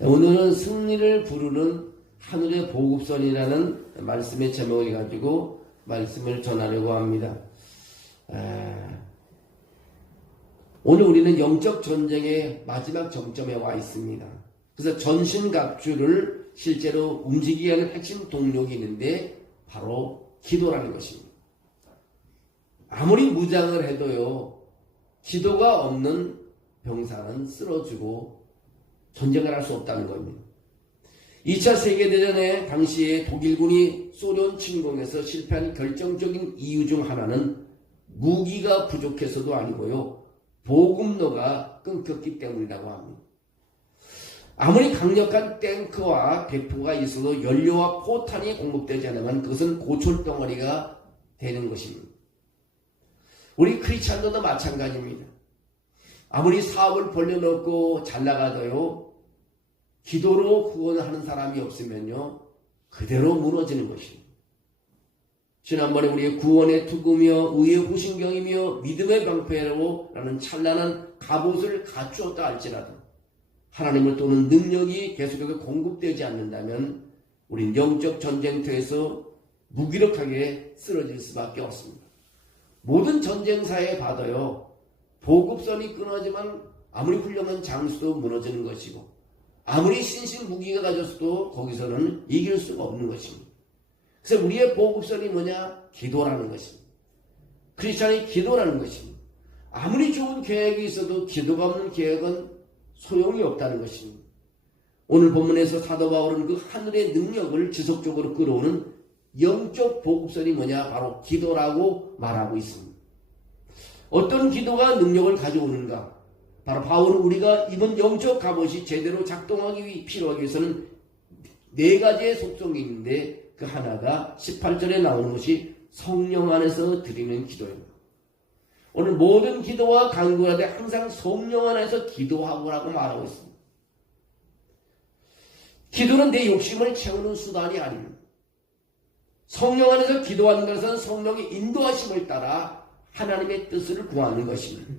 오늘은 승리를 부르는 하늘의 보급선이라는 말씀의 제목을 가지고 말씀을 전하려고 합니다. 오늘 우리는 영적 전쟁의 마지막 정점에 와 있습니다. 그래서 전신갑주를 실제로 움직이게 하는 핵심 동력이 있는데 바로 기도라는 것입니다. 아무리 무장을 해도요, 기도가 없는 병사는 쓰러지고 전쟁을 할 수 없다는 겁니다. 2차 세계대전에 당시에 독일군이 소련 침공에서 실패한 결정적인 이유 중 하나는 무기가 부족해서도 아니고요, 보급로가 끊겼기 때문이라고 합니다. 아무리 강력한 탱크와 대포가 있어도 연료와 포탄이 공급되지 않으면 그것은 고철덩어리가 되는 것입니다. 우리 크리스찬들도 마찬가지입니다. 아무리 사업을 벌려놓고 잘 나가도요, 기도로 구원하는 사람이 없으면요, 그대로 무너지는 것입니다. 지난번에 우리의 구원의 투구며 의의 후신경이며 믿음의 방패로라는 찬란한 갑옷을 갖추었다 할지라도 하나님을 도는 능력이 계속해서 공급되지 않는다면 우린 영적 전쟁터에서 무기력하게 쓰러질 수밖에 없습니다. 모든 전쟁사에 봐도요, 보급선이 끊어지면 아무리 훌륭한 장수도 무너지는 것이고 아무리 신신 무기가 가졌어도 거기서는 이길 수가 없는 것입니다. 그래서 우리의 보급선이 뭐냐? 기도라는 것입니다. 크리스찬의 기도라는 것입니다. 아무리 좋은 계획이 있어도 기도가 없는 계획은 소용이 없다는 것입니다. 오늘 본문에서 사도 바울은 그 하늘의 능력을 지속적으로 끌어오는 영적 보급선이 뭐냐? 바로 기도라고 말하고 있습니다. 어떤 기도가 능력을 가져오는가? 바로 바울은 우리가 입은 영적 갑옷이 제대로 작동하기 필요하기 위해서는 4가지의 속성이 있는데 그 하나가 18절에 나오는 것이 성령 안에서 드리는 기도입니다. 오늘 모든 기도와 간구를 하되 항상 성령 안에서 기도하고라고 말하고 있습니다. 기도는 내 욕심을 채우는 수단이 아닙니다. 성령 안에서 기도하는 것은 성령의 인도하심을 따라 하나님의 뜻을 구하는 것입니다.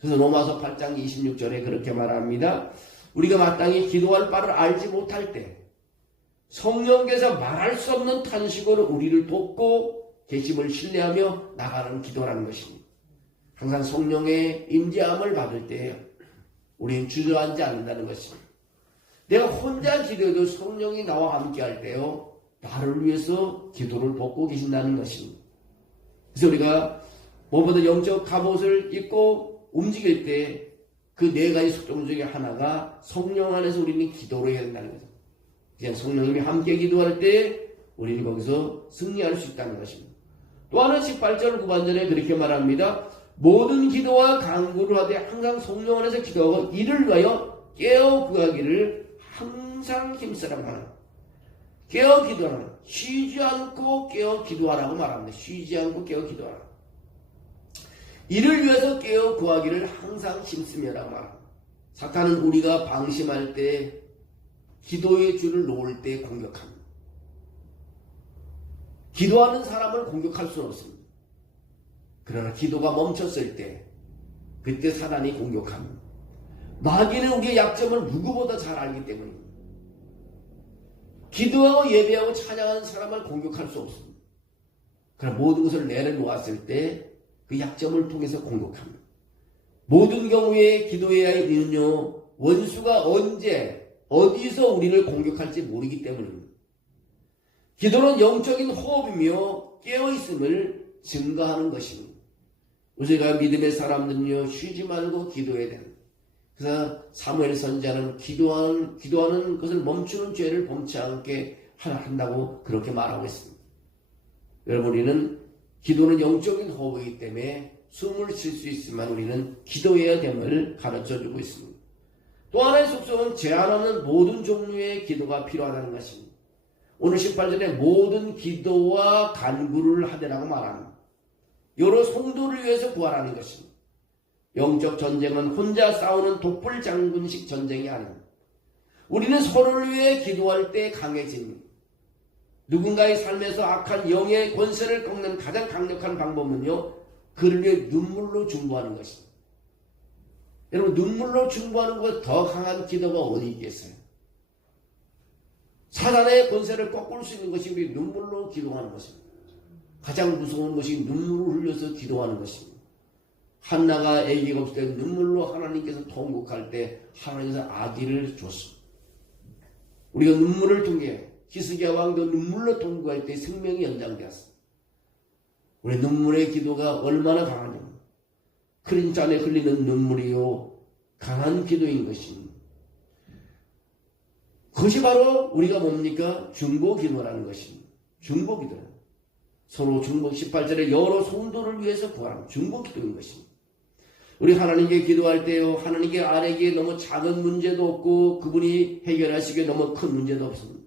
그래서 로마서 8장 26절에 그렇게 말합니다. 우리가 마땅히 기도할 바를 알지 못할 때 성령께서 말할 수 없는 탄식으로 우리를 돕고 계심을 신뢰하며 나가는 기도라는 것입니다. 항상 성령의 임재함을 받을 때 우리는 주저앉지 않는다는 것입니다. 내가 혼자 기도해도 성령이 나와 함께 할 때요, 나를 위해서 기도를 돕고 계신다는 것입니다. 그래서 우리가 무엇보다 영적 갑옷을 입고 움직일 때 그 4가지 속성 중에 하나가 성령 안에서 우리는 기도를 해야 된다는 거죠. 그냥 성령님이 함께 기도할 때 우리는 거기서 승리할 수 있다는 것입니다. 또 하나 18절 후반절에 그렇게 말합니다. 모든 기도와 간구를 하되 항상 성령 안에서 기도하고 이를 위하여 깨어 구하기를 항상 힘쓰라고 합니다. 깨어 기도하라. 쉬지 않고 깨어 기도하라고 말합니다. 쉬지 않고 깨어 기도하라. 이를 위해서 깨어 구하기를 항상 힘쓰며라고 말합니다. 사탄은 우리가 방심할 때, 기도의 줄을 놓을 때 공격합니다. 기도하는 사람을 공격할 수는 없습니다. 그러나 기도가 멈췄을 때, 그때 사단이 공격합니다. 마귀는 우리의 약점을 누구보다 잘 알기 때문입니다. 기도하고 예배하고 찬양하는 사람을 공격할 수 없습니다. 그러나 모든 것을 내려놓았을 때 그 약점을 통해서 공격합니다. 모든 경우에 기도해야 할 이유는요, 원수가 언제 어디서 우리를 공격할지 모르기 때문입니다. 기도는 영적인 호흡이며 깨어있음을 증가하는 것입니다. 우리가 믿음의 사람들은요, 쉬지 말고 기도해야 됩니다. 그래서 사무엘 선지자는 기도하는 것을 멈추는 죄를 범치 않게 한다고 그렇게 말하고 있습니다. 여러분, 우리는 기도는 영적인 호흡이기 때문에 숨을 쉴 수 있지만 우리는 기도해야 됨을 가르쳐주고 있습니다. 또 하나의 속성은 제한 없는 모든 종류의 기도가 필요하다는 것입니다. 오늘 18절에 모든 기도와 간구를 하되라고 말합니다. 여러 성도를 위해서 구하라는 것입니다. 영적 전쟁은 혼자 싸우는 독불 장군식 전쟁이 아닙니다. 우리는 서로를 위해 기도할 때 강해집니다. 누군가의 삶에서 악한 영의 권세를 꺾는 가장 강력한 방법은요, 그를 위해 눈물로 중보하는 것입니다. 여러분, 눈물로 중보하는 것 더 강한 기도가 어디 있겠어요? 사단의 권세를 꺾을 수 있는 것이 우리 눈물로 기도하는 것입니다. 가장 무서운 것이 눈물을 흘려서 기도하는 것입니다. 한나가 아기가 없을 때 눈물로 하나님께서 통곡할 때 하나님께서 아기를 줬습니다. 우리가 눈물을 통해 히스기야 왕도 눈물로 통곡할 때 생명이 연장되었습니다. 우리 눈물의 기도가 얼마나 강하냐. 크린 잔에 흘리는 눈물이요 강한 기도인 것입니다. 그것이 바로 우리가 뭡니까? 중보기도라는 것입니다. 중보기도. 서로 중보 18절에 여러 성도를 위해서 구하는 중보기도인 것입니다. 우리 하나님께 기도할 때요, 하나님께 아뢰기에 너무 작은 문제도 없고 그분이 해결하시기에 너무 큰 문제도 없습니다.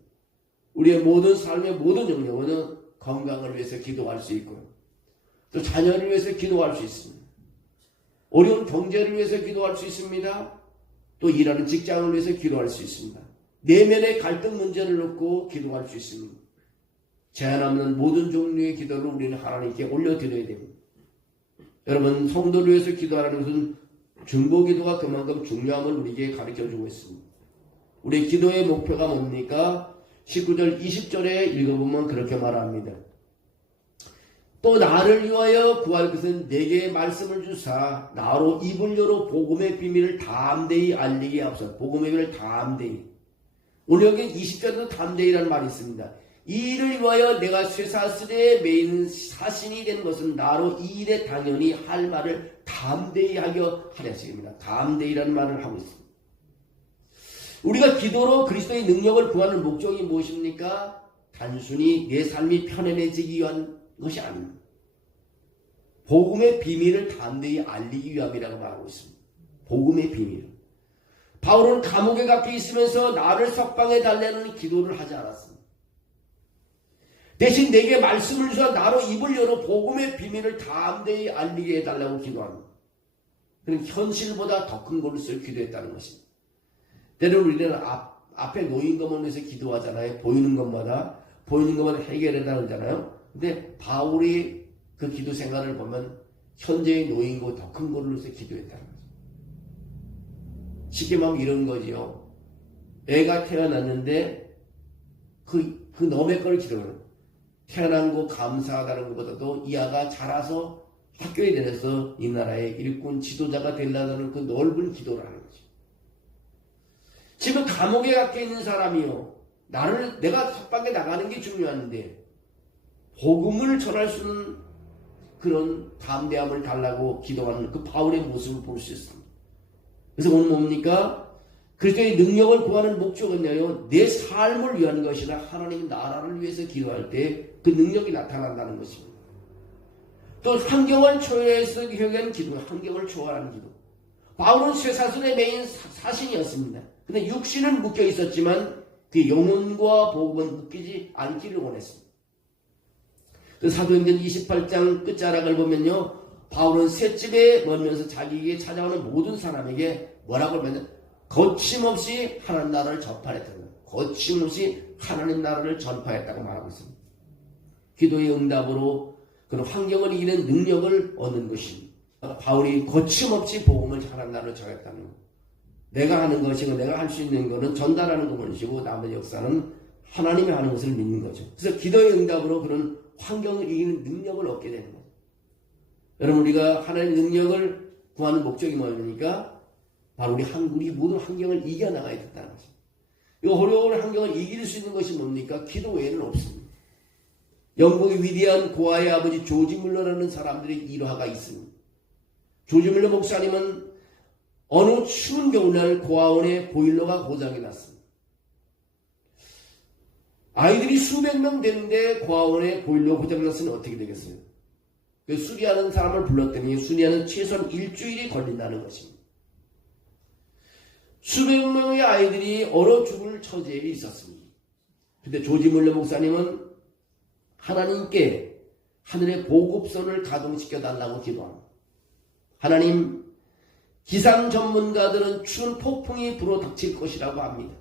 우리의 모든 삶의 모든 영역은 건강을 위해서 기도할 수 있고요. 또 자녀를 위해서 기도할 수 있습니다. 어려운 경제를 위해서 기도할 수 있습니다. 또 일하는 직장을 위해서 기도할 수 있습니다. 내면의 갈등 문제를 놓고 기도할 수 있습니다. 제한 없는 모든 종류의 기도를 우리는 하나님께 올려드려야 됩니다. 여러분, 성도를 위해서 기도하는 것은 중보기도가 그만큼 중요함을 우리에게 가르쳐주고 있습니다. 우리의 기도의 목표가 뭡니까? 19절 20절에 읽어보면 그렇게 말합니다. 또 나를 위하여 구할 것은 내게 말씀을 주사 나로 입을 열어 복음의 비밀을 담대히 알리게 하옵소서. 복음의 비밀을 담대히. 오늘 여기 20절에도 담대히라는 말이 있습니다. 이 일을 위하여 내가 쇠사슬에 매이는 사신이 된 것은 나로 이 일에 당연히 할 말을 담대히 하려 하렸습니다. 담대히라는 말을 하고 있습니다. 우리가 기도로 그리스도의 능력을 구하는 목적이 무엇입니까? 단순히 내 삶이 편안해지기 위한 것이 아닙니다. 복음의 비밀을 담대히 알리기 위함이라고 말하고 있습니다. 복음의 비밀. 바울은 감옥에 갇혀 있으면서 나를 석방해 달라는 기도를 하지 않았습니다. 대신 내게 말씀을 주사 나로 입을 열어 복음의 비밀을 담대히 알리게 해달라고 기도합니다. 그는 현실보다 더 큰 것을 기도했다는 것입니다. 때로는 우리는 앞에 놓인 것만 위해서 기도하잖아요. 보이는 것마다 해결해달라고 하잖아요. 근데 바울이 그 기도 생활을 보면 현재에 놓인 것 더 큰 것을 위해서 기도했다는 거죠. 쉽게 말하면 이런 거지요. 애가 태어났는데 그 놈의 걸 기도하는 거예요. 태어난 거 감사하다는 것보다도 이 아가 자라서 학교에 다녀서 이 나라의 일꾼 지도자가 되려는 그 넓은 기도를 하는 거죠. 지금 감옥에 갇혀 있는 사람이요. 내가 석방에 나가는 게 중요한데 복음을 전할 수 있는 그런 담대함을 달라고 기도하는 그 바울의 모습을 볼 수 있습니다. 그래서 오늘 뭡니까? 그리스도의 능력을 구하는 목적은요, 내 삶을 위한 것이나 하나님의 나라를 위해서 기도할 때 그 능력이 나타난다는 것입니다. 또 환경을 초월해서 기도하는 기도, 환경을 초월하는 기도. 바울은 쇠사슬에 매인 사신이었습니다. 근데 육신은 묶여 있었지만 그 영혼과 복음은 묶이지 않기를 원했습니다. 사도행전 28장 끝자락을 보면요, 바울은 셋집에 머물면서 자기에게 찾아오는 모든 사람에게 뭐라고 하면 거침없이 하나님 나라를 전파했다는 거예요. 거침없이 하나님 나라를 전파했다고 말하고 있습니다. 기도의 응답으로 그런 환경을 이기는 능력을 얻는 것입니다. 바울이 거침없이 복음을 하나님 나라를 전했다는 거예요. 내가 하는 것이고 내가 할 수 있는 것은 전달하는 것이고 나머지 역사는 하나님이 하는 것을 믿는 거죠. 그래서 기도의 응답으로 그런 환경을 이기는 능력을 얻게 되는 거예요. 여러분, 우리가 하나님의 능력을 구하는 목적이 뭐입니까? 바로 우리 모든 환경을 이겨나가야 된다는 거죠. 이 어려운 환경을 이길 수 있는 것이 뭡니까? 기도 외에는 없습니다. 영국의 위대한 고아의 아버지 조지 물러라는 사람들의 일화가 있습니다. 조지 물러 목사님은 어느 추운 겨울날 고아원에 보일러가 고장이 났습니다. 아이들이 수백 명 되는데 고아원에 보일러 고장이 났으면 어떻게 되겠어요? 그 수리하는 사람을 불렀더니 수리하는 최소한 일주일이 걸린다는 것입니다. 수백 명의 아이들이 얼어 죽을 처지에 있었습니다. 근데 조지 물러 목사님은 하나님께 하늘의 보급선을 가동시켜 달라고 기도합니다. 하나님, 기상 전문가들은 추운 폭풍이 불어닥칠 것이라고 합니다.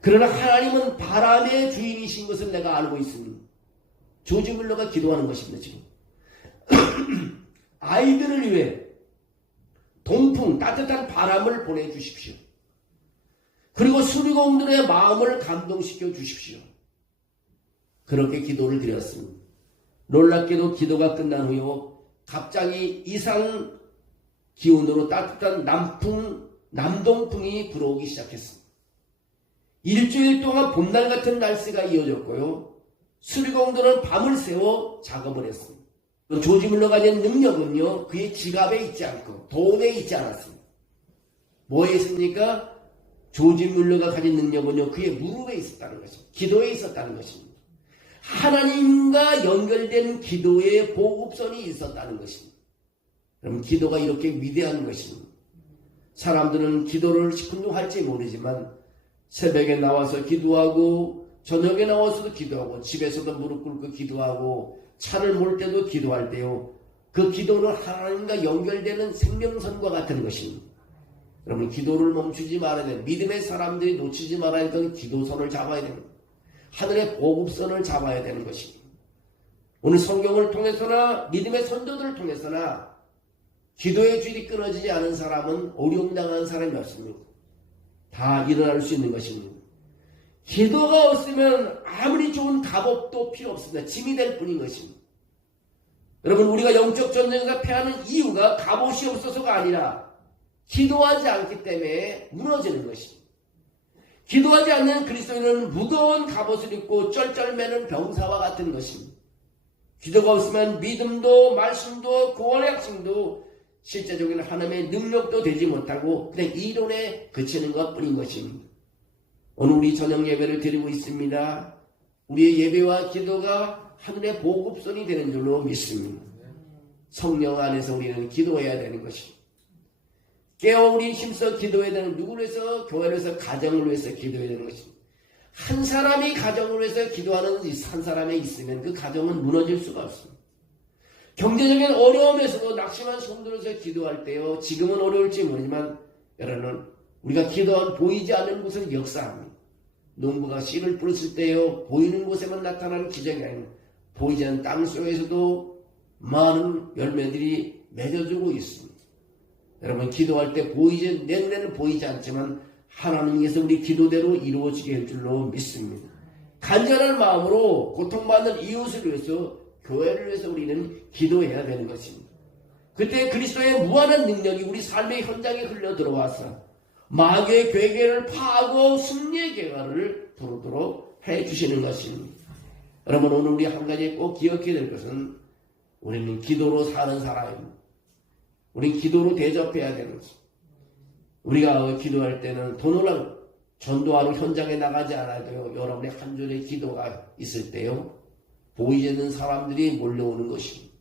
그러나 하나님은 바람의 주인이신 것을 내가 알고 있습니다. 조지 물러가 기도하는 것입니다. 지금 아이들을 위해 동풍, 따뜻한 바람을 보내주십시오. 그리고 수리공들의 마음을 감동시켜 주십시오. 그렇게 기도를 드렸습니다. 놀랍게도 기도가 끝난 후에 갑자기 이상 기온으로 따뜻한 남동풍이 불어오기 시작했습니다. 일주일 동안 봄날 같은 날씨가 이어졌고요. 수리공들은 밤을 새워 작업을 했습니다. 조지 뮬러가 가진 능력은요, 그의 지갑에 있지 않고 돈에 있지 않았습니다. 뭐에 있습니까? 조지 뮬러가 가진 능력은요, 그의 무릎에 있었다는 것입니다. 기도에 있었다는 것입니다. 하나님과 연결된 기도의 보급선이 있었다는 것입니다. 그럼 기도가 이렇게 위대한 것입니다. 사람들은 기도를 시큰둥할지 모르지만 새벽에 나와서 기도하고 저녁에 나와서도 기도하고 집에서도 무릎 꿇고 기도하고 차를 몰 때도 기도할 때요. 그 기도는 하나님과 연결되는 생명선과 같은 것입니다. 여러분 기도를 멈추지 말아야 돼요. 믿음의 사람들이 놓치지 말아야 되는 기도선을 잡아야 됩니다. 하늘의 보급선을 잡아야 되는 것입니다. 오늘 성경을 통해서나 믿음의 선조들을 통해서나 기도의 줄이 끊어지지 않은 사람은 어려움당한 사람이 없습니다. 다 일어날 수 있는 것입니다. 기도가 없으면 아무리 좋은 갑옷도 필요 없습니다. 짐이 될 뿐인 것입니다. 여러분 우리가 영적 전쟁에서 패하는 이유가 갑옷이 없어서가 아니라 기도하지 않기 때문에 무너지는 것입니다. 기도하지 않는 그리스도인은 무거운 갑옷을 입고 쩔쩔매는 병사와 같은 것입니다. 기도가 없으면 믿음도 말씀도 구원의 확신도 실제적인 하나님의 능력도 되지 못하고 그냥 이론에 그치는 것뿐인 것입니다. 오늘 우리 저녁 예배를 드리고 있습니다. 우리의 예배와 기도가 하늘의 보급선이 되는 줄로 믿습니다. 성령 안에서 우리는 기도해야 되는 것입니다. 깨어 우리 힘써 기도해야 되는, 누구를 위해서? 교회를 위해서, 가정을 위해서 기도해야 되는 것입니다. 한 사람이 가정을 위해서 기도하는 한 사람이 있으면 그 가정은 무너질 수가 없습니다. 경제적인 어려움에서도 낙심한 성도로서 기도할 때요, 지금은 어려울지 모르지만 여러분 우리가 기도한 보이지 않는 곳은 역사합니다. 농부가 씨를 뿌렸을 때요, 보이는 곳에만 나타나는 기적이 아닙니다. 보이지 않는 땅 속에서도 많은 열매들이 맺어주고 있습니다. 여러분 기도할 때 내 눈에는 보이지 않지만 하나님께서 우리 기도대로 이루어지게 할 줄로 믿습니다. 간절한 마음으로 고통받는 이웃을 위해서, 교회를 위해서 우리는 기도해야 되는 것입니다. 그때 그리스도의 무한한 능력이 우리 삶의 현장에 흘러 들어와서 마귀의 괴계를 파하고 승리의 결과를 부르도록 해주시는 것입니다. 여러분 오늘 우리 한 가지 꼭 기억해야 될 것은 우리는 기도로 사는 사람입니다. 우리는 기도로 대접해야 되는 것입니다. 우리가 기도할 때는 돈을 전도하러 현장에 나가지 않아도요, 여러분의 한 줄의 기도가 있을 때요, 보이지 않는 사람들이 몰려오는 것입니다.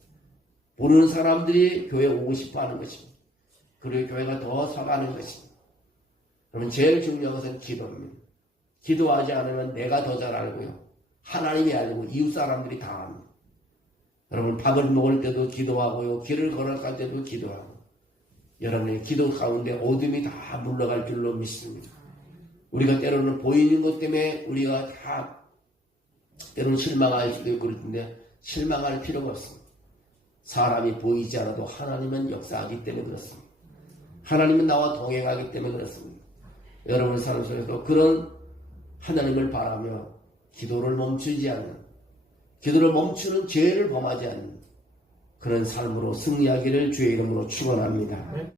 모르는 사람들이 교회에 오고 싶어 하는 것입니다. 그리고 교회가 더 서가는 것입니다. 그러면 제일 중요한 것은 기도입니다. 기도하지 않으면 내가 더 잘 알고요, 하나님이 알고 이웃 사람들이 다 압니다. 여러분 밥을 먹을 때도 기도하고요, 길을 걸어갈 때도 기도하고, 여러분의 기도 가운데 어둠이 다 물러갈 줄로 믿습니다. 우리가 때로는 보이는 것 때문에 우리가 다 때로는 실망할 수도 있고 그런데 실망할 필요가 없습니다. 사람이 보이지 않아도 하나님은 역사하기 때문에 그렇습니다. 하나님은 나와 동행하기 때문에 그렇습니다. 여러분의 삶 속에서 그런 하나님을 바라며 기도를 멈추지 않는, 기도를 멈추는 죄를 범하지 않는 그런 삶으로 승리하기를 주의 이름으로 축원합니다.